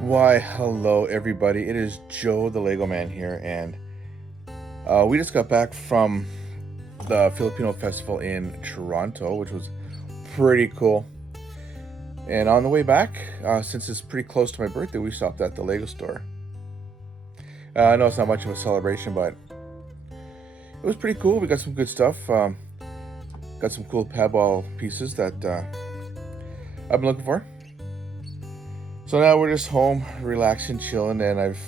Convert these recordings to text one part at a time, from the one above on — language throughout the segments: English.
Why, hello everybody. It is Joe the Lego Man here, and we just got back from the Filipino festival in Toronto, which was pretty cool. And on the way back, since it's pretty close to my birthday, we stopped at the Lego store. I know it's not much of a celebration, but it was pretty cool. We got some good stuff. Got some cool paddball pieces that I've been looking for. So now we're just home, relaxing, chilling, and I've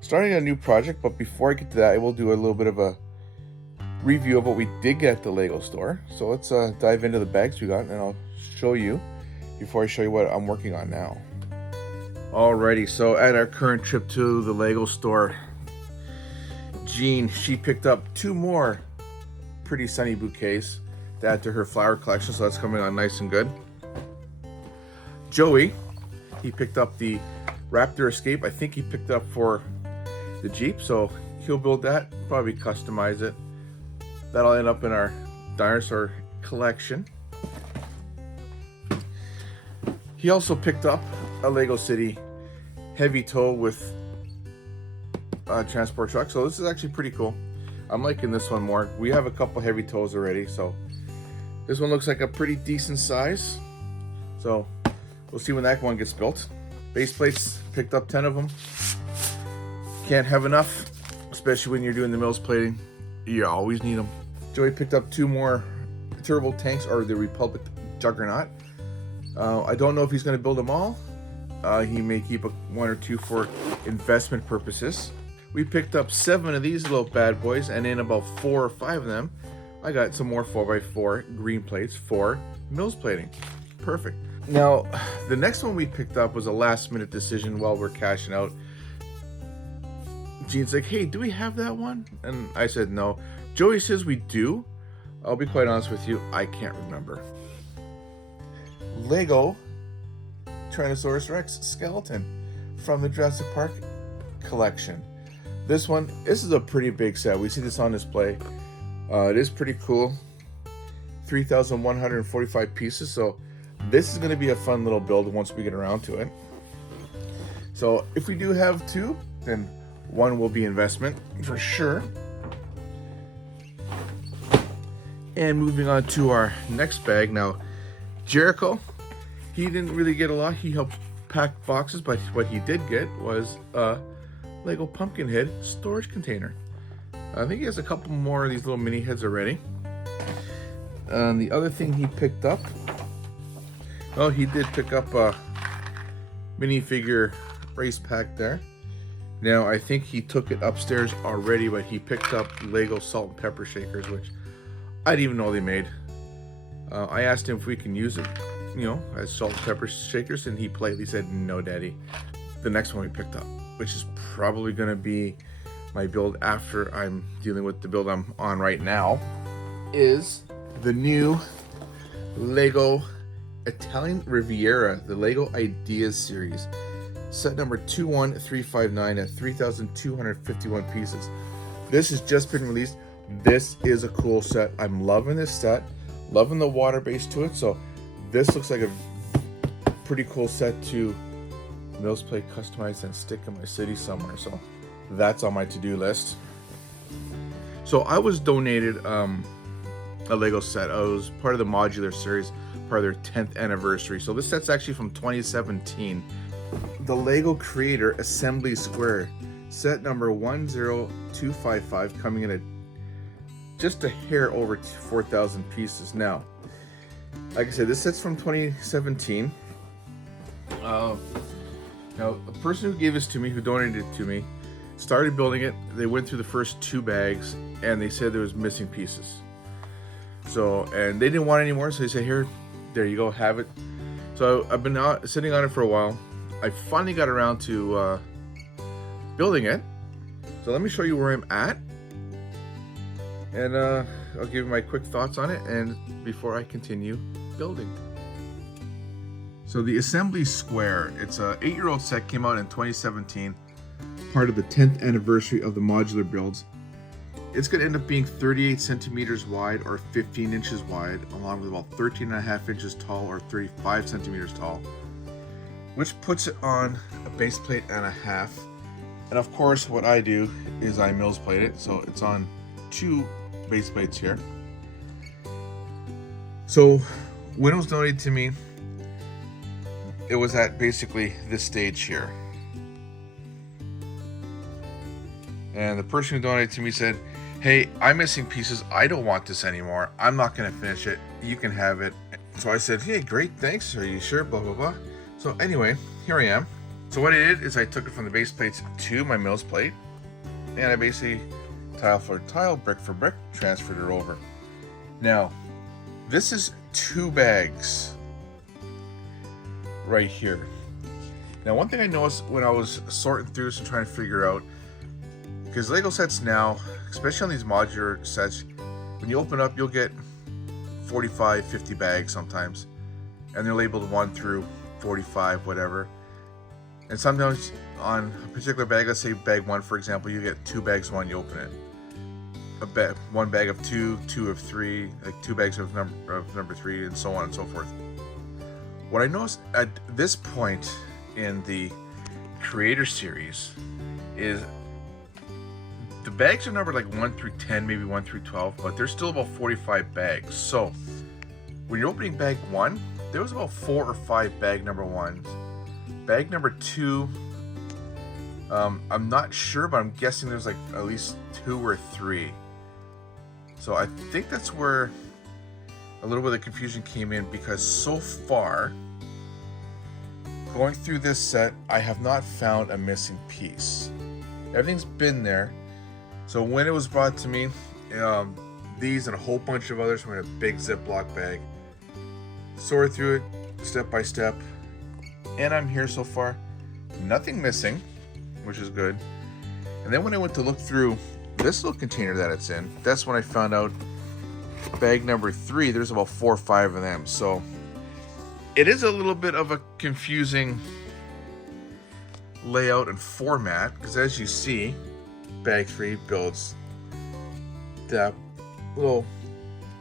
started a new project. But before I get to that, I will do a little bit of a review of what we did get at the Lego store. So let's dive into the bags we got, and I'll show you before I show you what I'm working on now. Alrighty, so at our current trip to the Lego store, Jean, she picked up two more pretty sunny bouquets to add to her flower collection, so that's coming on nice and good. Joey, he picked up the Raptor Escape. I think he picked up for the Jeep, so he'll build that, probably customize it. That'll end up in our dinosaur collection. He also picked up a Lego City heavy tow with a transport truck, so this is actually pretty cool. I'm liking this one more. We have a couple heavy tows already, so this one looks like a pretty decent size. So we'll see when that one gets built. Base plates, picked up 10 of them. Can't have enough, especially when you're doing the mills plating. You always need them. Joey picked up two more turbo tanks, or the Republic Juggernaut. I don't know if he's going to build them all. He may keep one or two for investment purposes. We picked up 7 of these little bad boys, and in about 4 or 5 of them, I got some more 4x4 green plates for mills plating. Perfect. Now, the next one we picked up was a last minute decision while we're cashing out. Jean's like, hey, do we have that one? And I said no. Joey says we do. I'll be quite honest with you, I can't remember. Lego Tyrannosaurus Rex skeleton from the Jurassic Park collection. This is a pretty big set. We see this on display. It is pretty cool. 3,145 pieces, so this is going to be a fun little build once we get around to it. So if we do have 2, then 1 will be investment for sure. And moving on to our next bag. Now, Jericho, he didn't really get a lot. He helped pack boxes, but what he did get was a Lego Pumpkinhead storage container. I think he has a couple more of these little mini heads already. The other thing he picked up, oh, he did pick up a minifigure race pack there. Now, I think he took it upstairs already, but he picked up Lego salt and pepper shakers, which I didn't even know they made. I asked him if we can use it, as salt and pepper shakers, and he politely said, no, Daddy. The next one we picked up, which is probably going to be my build after I'm dealing with the build I'm on right now, is the new Lego Italian Riviera, the Lego Ideas series. Set number 21359 at 3,251 pieces. This has just been released. This is a cool set. I'm loving this set. Loving the water base to it. So this looks like a pretty cool set to mills plate, customize, and stick in my city somewhere. So that's on my to-do list. So I was donated a Lego set. I was part of the modular series, part of their 10th anniversary. So this set's actually from 2017. The Lego Creator Assembly Square, set number 10255, coming in at just a hair over 4,000 pieces. Now, like I said, this set's from 2017. Now, the person who gave this to me, who donated it to me, started building it. They went through the first 2 bags, and they said there was missing pieces. So, and they didn't want any more, so they said, here, there you go, have it. So I've been sitting on it for a while. I finally got around to building it. So let me show you where I'm at. And I'll give you my quick thoughts on it, and before I continue building. So the Assembly Square, it's a 8-year-old set, came out in 2017, part of the 10th anniversary of the modular builds. It's going to end up being 38 centimeters wide or 15 inches wide, along with about 13.5 inches tall or 35 centimeters tall, which puts it on a base plate and a half. And of course what I do is I mills plate it, so it's on 2 base plates here. So when it was donated to me, it was at basically this stage here. And the person who donated to me said, hey, I'm missing pieces. I don't want this anymore. I'm not going to finish it. You can have it. So I said, hey, great, thanks. Are you sure? Blah, blah, blah. So anyway, here I am. So what I did is I took it from the base plates to my mills plate, and I basically tile for tile, brick for brick, transferred it over. Now, this is 2 bags right here. Now, one thing I noticed when I was sorting through this and trying to figure out, because Lego sets now, especially on these modular sets, when you open up, you'll get 45, 50 bags sometimes, and they're labeled 1 through 45, whatever. And sometimes on a particular bag, let's say bag 1, for example, you get 2 bags when you open it. 1 bag of 2, 2 of 3, like 2 bags of number 3, and so on and so forth. What I noticed at this point in the Creator Series is the bags are numbered like 1 through 10, maybe 1 through 12, but there's still about 45 bags. So when you're opening bag 1, there was about 4 or 5 bag number 1s. Bag number 2, I'm not sure, but I'm guessing there's like at least 2 or 3. So I think that's where a little bit of confusion came in, because so far, going through this set, I have not found a missing piece. Everything's been there. So when it was brought to me, these and a whole bunch of others were in a big Ziploc bag. Sorted through it step by step, and I'm here so far. Nothing missing, which is good. And then when I went to look through this little container that it's in, that's when I found out bag number 3, there's about 4 or 5 of them. So it is a little bit of a confusing layout and format, because as you see, bag 3 builds that little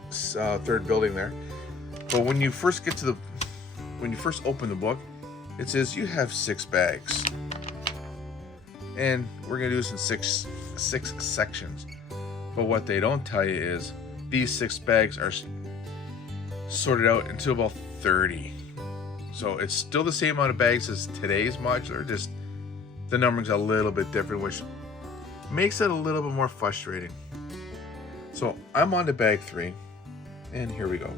3rd building there. But when you first get to when you first open the book, it says you have 6 bags, and we're gonna do this in six sections. But what they don't tell you is these 6 bags are sorted out into about 30. So it's still the same amount of bags as today's modular, just the numbering's a little bit different, which makes it a little bit more frustrating. So I'm on to bag 3, and here we go.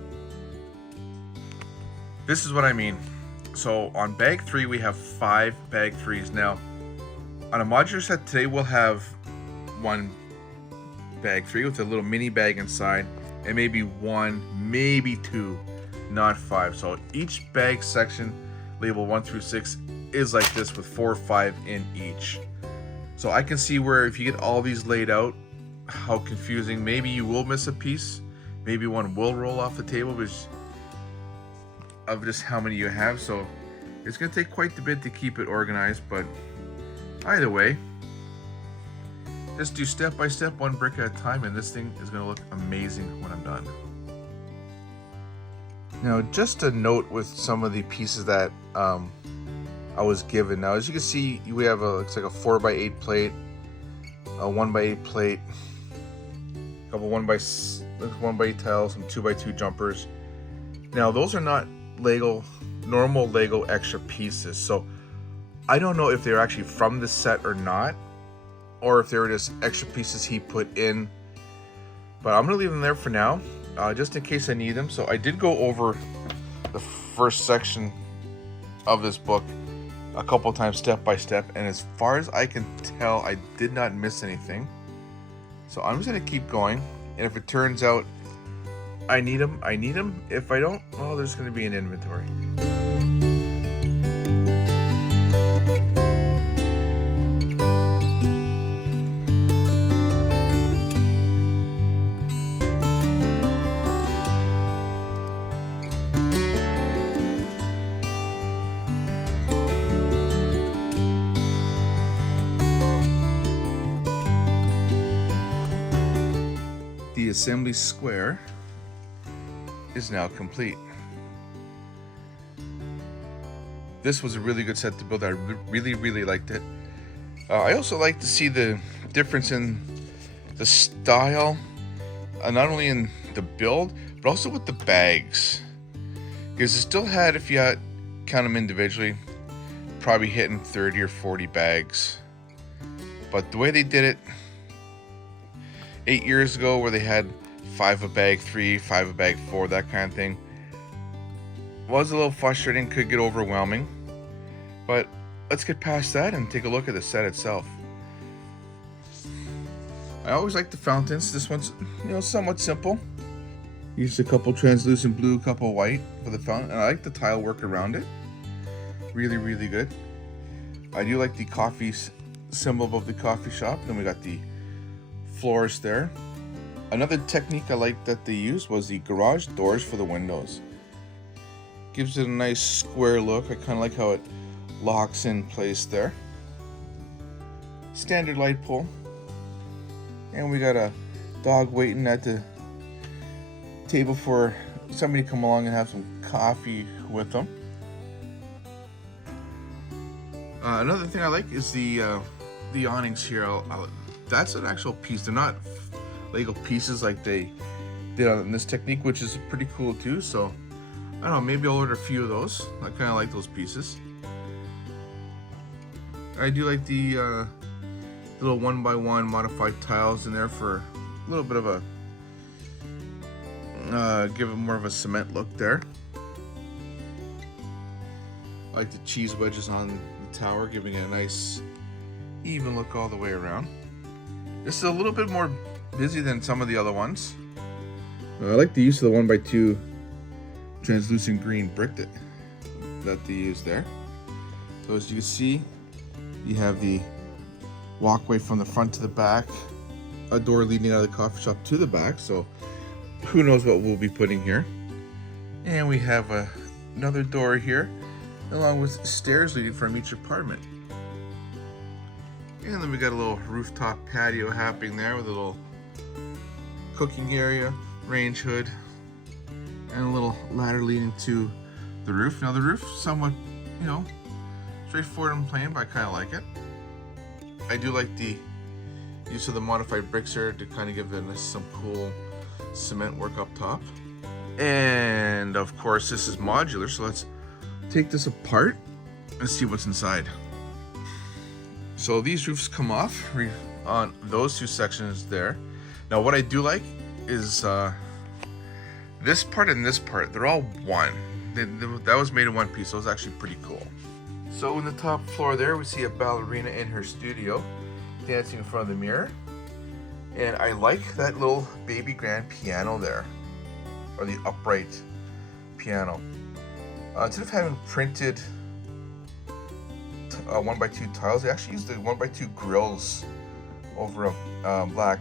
This is what I mean. So on bag 3, we have 5 bag 3s. Now, on a modular set today, we'll have 1 bag 3 with a little mini bag inside, and maybe 1, maybe 2, not 5. So each bag section, labeled 1 through 6, is like this with 4 or 5 in each. So I can see where if you get all these laid out, how confusing. Maybe you will miss a piece. Maybe one will roll off the table, which of just how many you have. So it's going to take quite a bit to keep it organized, but either way, just do step by step, 1 brick at a time, and this thing is going to look amazing when I'm done. Now, just a note with some of the pieces that I was given. Now, as you can see, we have looks like a 4x8 plate, a 1x8 plate, a couple 1x8 tiles, some 2x2 jumpers. Now, those are not normal Lego extra pieces, so I don't know if they're actually from the set or not, or if they were just extra pieces he put in. But I'm gonna leave them there for now, just in case I need them. So I did go over the first section of this book a couple times step by step, and as far as I can tell, I did not miss anything. So I'm just gonna keep going, and if it turns out I need them, I need them. If I don't, well, there's gonna be an inventory. The assembly square is now complete. this was a really good set to build. I really liked it. I also like to see the difference in the style, not only in the build, but also with the bags. Because it still had, if you count them individually, probably hitting 30 or 40 bags. But the way they did it 8 years ago, where they had 5 a bag 3, 5 a bag 4, that kind of thing, was a little frustrating, could get overwhelming. But let's get past that and take a look at the set itself. I always like the fountains. This one's, somewhat simple. Used a couple translucent blue, couple white for the fountain, and I like the tile work around it. Really good. I do like the coffee symbol of the coffee shop. Then we got the floors there. Another technique I liked that they used was the garage doors for the windows. Gives it a nice square look. I kind of like how it locks in place there. Standard light pole. And we got a dog waiting at the table for somebody to come along and have some coffee with them. Another thing I like is the awnings here. That's an actual piece. They're not Lego pieces like they did on this technique, which is pretty cool too. So I don't know, maybe I'll order a few of those. I kind of like those pieces. I do like the little 1x1 modified tiles in there for a little bit of a give it more of a cement look there. I like the cheese wedges on the tower, giving it a nice even look all the way around. This is a little bit more busy than some of the other ones. I like the use of the 1x2 translucent green brick that they use there. So as you can see, you have the walkway from the front to the back, a door leading out of the coffee shop to the back, so who knows what we'll be putting here. And we have another door here, along with stairs leading from each apartment. And then we got a little rooftop patio happening there with a little cooking area, range hood, and a little ladder leading to the roof. Now the roof, somewhat, straightforward and plain, but I kind of like it. I do like the use of the modified bricks here to kind of give it some cool cement work up top. And of course this is modular, so let's take this apart and see what's inside. So these roofs come off on those two sections there. Now what I do like is this part and this part, they're all one. That was made in one piece, so it was actually pretty cool. So in the top floor there, we see a ballerina in her studio dancing in front of the mirror. And I like that little baby grand piano there, or the upright piano. Instead of having printed 1x2 tiles, they actually used the 1x2 grills over a black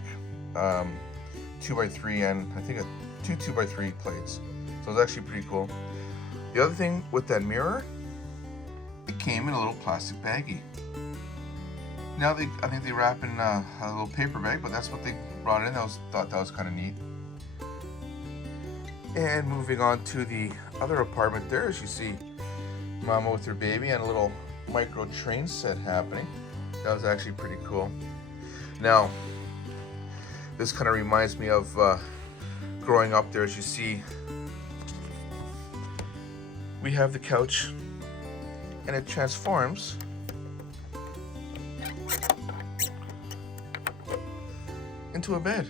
2x3 and I think two 2x3 plates. So it's actually pretty cool. The other thing with that mirror, it came in a little plastic baggie. Now I think they wrap in a little paper bag, but that's what they brought in. Thought that was kind of neat. And moving on to the other apartment there, as you see Mama with her baby and a little micro train set happening. That was actually pretty cool. Now, this kind of reminds me of growing up there. As you see, we have the couch and it transforms into a bed.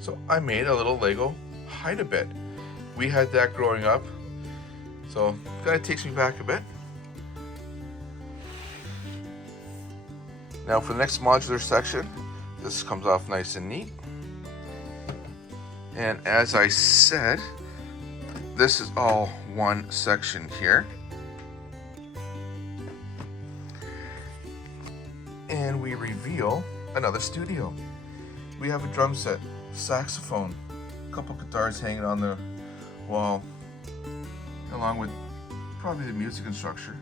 So I made a little Lego hide-a-bed. We had that growing up, so kind of takes me back a bit. Now for the next modular section, this comes off nice and neat. And as I said, this is all one section here. And we reveal another studio. We have a drum set, saxophone, a couple guitars hanging on the wall, along with probably the music instructor.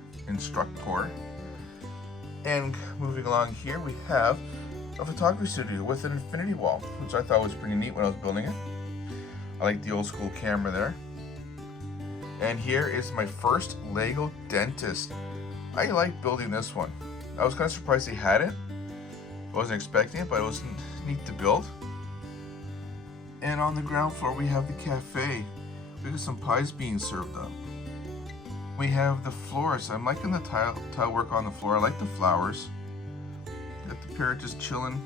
And moving along here, we have a photography studio with an infinity wall, which I thought was pretty neat when I was building it. I like the old school camera there. And here is my first Lego dentist. I like building this one. I was kind of surprised they had it. I wasn't expecting it, but it was neat to build. And on the ground floor we have the cafe. We got some pies being served up. We have the floors. I'm liking the tile work on the floor. I like the flowers. Got the parrot just chilling.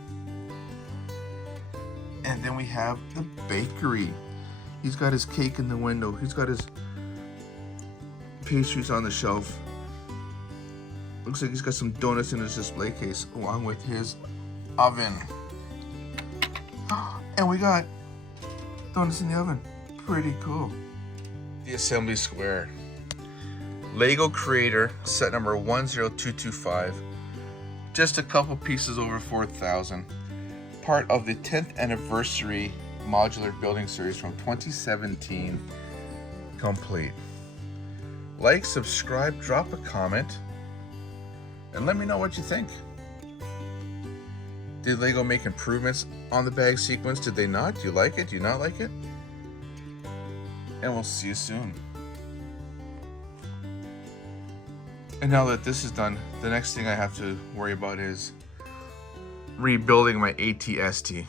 And then we have the bakery. He's got his cake in the window. He's got his pastries on the shelf. Looks like he's got some donuts in his display case along with his oven. And we got donuts in the oven. Pretty cool. The assembly square. Lego Creator set number 10225. Just a couple pieces over 4,000. Part of the 10th anniversary modular building series from 2017. Complete. Like, subscribe, drop a comment, and let me know what you think. Did Lego make improvements on the bag sequence? Did they not? Do you like it? Do you not like it? And we'll see you soon. And now that this is done, the next thing I have to worry about is rebuilding my ATST.